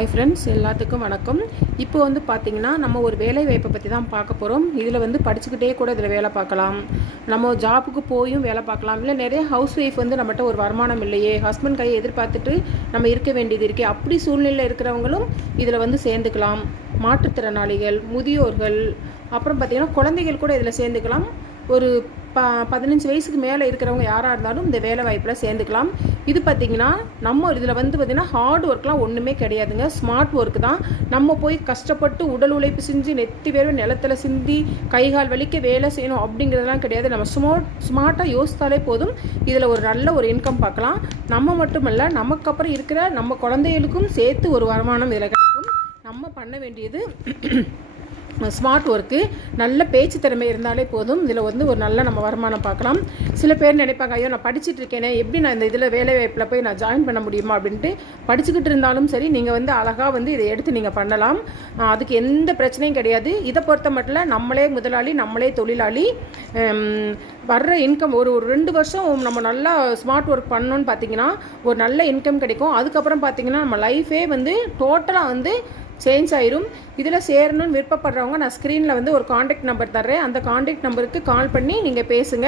Hi friends, எல்லாத்துக்கும் வணக்கம். இப்போ வந்து பார்த்திங்கன்னா நம்ம ஒரு வேலை வாய்ப்பை பற்றி தான் பார்க்க போகிறோம். இதில் வந்து படிச்சுக்கிட்டே கூட இதில் வேலை பார்க்கலாம், நம்ம ஜாபுக்கு போயும் வேலை பார்க்கலாம். இல்லை நிறைய ஹவுஸ் ஒய்ஃப் வந்து நம்மகிட்ட ஒரு வருமானம் இல்லையே, ஹஸ்பண்ட் கையை எதிர்பார்த்துட்டு நம்ம இருக்க வேண்டியது இருக்கே, அப்படி சூழ்நிலையில் இருக்கிறவங்களும் இதில் வந்து சேர்ந்துக்கலாம். மாற்றுத்திறனாளிகள், முதியோர்கள், அப்புறம் பார்த்திங்கன்னா குழந்தைகள் கூட இதில் சேர்ந்துக்கலாம். ஒரு 15 வயசுக்கு மேலே இருக்கிறவங்க யாராக இருந்தாலும் இந்த வேலை வாய்ப்பில் சேர்ந்துக்கலாம். இது பார்த்திங்கன்னா நம்ம இதில் வந்து பார்த்திங்கன்னா ஹார்ட் ஒர்க்லாம் ஒன்றுமே கிடையாதுங்க. ஸ்மார்ட் ஒர்க் தான். நம்ம போய் கஷ்டப்பட்டு உடல் உழைப்பு செஞ்சு நெத்தி வேர்வை நிலத்தில் சிந்தி கைகால் வலிக்க வேலை செய்யணும் அப்படிங்கிறதுலாம் கிடையாது. நம்ம ஸ்மார்ட்டாக யோசித்தாலே போதும், இதில் ஒரு நல்ல ஒரு இன்கம் பார்க்கலாம். நம்ம மட்டுமல்ல, நமக்கு அப்புறம் இருக்கிற நம்ம குழந்தைகளுக்கும் சேர்த்து ஒரு வருமானம் இதில் கிடைக்கும். நம்ம பண்ண வேண்டியது ஸ்மார்ட் ஒர்க்கு, நல்ல பேச்சு திறமை இருந்தாலே போதும். இதில் வந்து ஒரு நல்ல நம்ம வருமானம் பார்க்கலாம். சில பேர் நினைப்பாங்க, ஐயோ நான் படிச்சுட்டு இருக்கேனே, எப்படி நான் இந்த இதில் வேலை வாய்ப்பில் போய் நான் ஜாயின் பண்ண முடியுமா அப்படின்ட்டு. படிச்சுக்கிட்டு இருந்தாலும் சரி, நீங்கள் வந்து அழகாக வந்து இதை எடுத்து நீங்கள் பண்ணலாம். அதுக்கு எந்த பிரச்சனையும் கிடையாது. இதை பொறுத்த மட்டும் நம்மளே முதலாளி, நம்மளே தொழிலாளி. வர்ற இன்கம் ஒரு 2 வருஷம் நம்ம நல்லா ஸ்மார்ட் ஒர்க் பண்ணோன்னு பார்த்தீங்கன்னா ஒரு நல்ல இன்கம் கிடைக்கும். அதுக்கப்புறம் பார்த்தீங்கன்னா நம்ம லைஃபே வந்து டோட்டலாக வந்து சேஞ்ச் ஆயிரும். இதில் சேரணும்னு விருப்பப்படுறவங்க நான் ஸ்க்ரீனில் வந்து ஒரு காண்டாக்ட் நம்பர் தர்றேன். அந்த காண்டாக்ட் நம்பருக்கு கால் பண்ணி நீங்கள் பேசுங்க.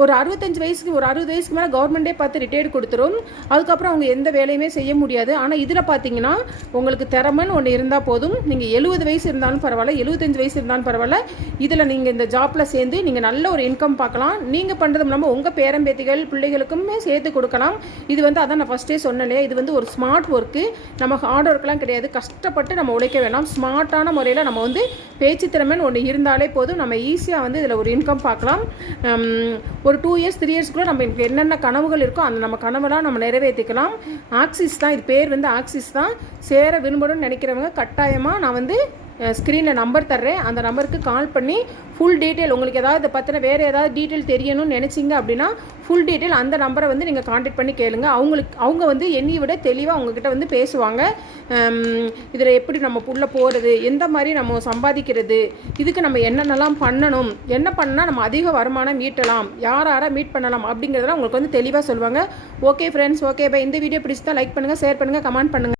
ஒரு 65 வயசுக்கு, ஒரு 60 வயசுக்கு மேலே கவர்மெண்ட்டே பார்த்து ரிட்டையர்டு கொடுத்துரும். அதுக்கப்புறம் அவங்க எந்த வேலையுமே செய்ய முடியாது. ஆனால் இதில் பார்த்தீங்கன்னா உங்களுக்கு திறமைன்னு ஒன்று இருந்தால் போதும். நீங்கள் 70 வயசு இருந்தாலும் பரவாயில்ல, 75 வயசு இருந்தாலும் பரவாயில்ல, இதில் நீங்கள் இந்த ஜாப்பில் சேர்ந்து நீங்கள் நல்ல ஒரு இன்கம் பார்க்கலாம். நீங்கள் பண்ணுறது இல்லாமல் உங்கள் பேரம்பேத்திகள் பிள்ளைகளுக்குமே சேர்த்து கொடுக்கலாம். இது வந்து அதான் நான் ஃபஸ்ட்டே சொன்னேன், இது வந்து ஒரு ஸ்மார்ட் ஒர்க்கு. நம்ம ஹார்ட் ஒர்க்லாம் கிடையாது, கஷ்டப்பட்டு நம்ம உழைக்க வேணாம். ஸ்மார்ட்டான முறையில் நம்ம வந்து பேச்சு திறமைன்னு ஒன்று இருந்தாலே போதும், நம்ம ஈஸியாக வந்து இதில் ஒரு இன்கம் பார்க்கலாம். ஒரு 2 இயர்ஸ் 3 இயர்ஸ்க்குள்ள நம்ம என்னென்ன கனவுகள் இருக்கோ அந்த நம்ம கனவெல்லாம் நம்ம நிறைவேற்றிக்கலாம். ஆக்சிஸ் தான் இது பேர், வந்து ஆக்சிஸ் தான். சேர விரும்பணும்னு நினைக்கிறவங்க கட்டாயமாக நான் வந்து ஸ்க்ரீனில் நம்பர் தர்றேன். அந்த நம்பருக்கு கால் பண்ணி ஃபுல் டீட்டெயில், உங்களுக்கு ஏதாவது இதை பற்றின வேறு ஏதாவது டீட்டெயில் தெரியணும்னு நினச்சிங்க அப்படின்னா ஃபுல் டீட்டெயில் அந்த நம்பரை வந்து நீங்கள் காண்டாக்ட் பண்ணி கேளுங்க. அவங்க வந்து என்னையை விட தெளிவாக அவங்கக்கிட்ட வந்து பேசுவாங்க. இதில் எப்படி நம்ம உள்ளே போகிறது, எந்த மாதிரி நம்ம சம்பாதிக்கிறது, இதுக்கு நம்ம என்னென்னலாம் பண்ணணும், என்ன பண்ணால் நம்ம அதிக வருமானம் ஈட்டலாம், யாரை மீட் பண்ணலாம் அப்படிங்கிறதெல்லாம் உங்களுக்கு வந்து தெளிவாக சொல்லுவாங்க. Okay friends, okay bye. இந்த வீடியோ பிடிச்சா லைக் பண்ணுங்கள், ஷேர் பண்ணுங்கள், கமெண்ட் பண்ணுங்கள்.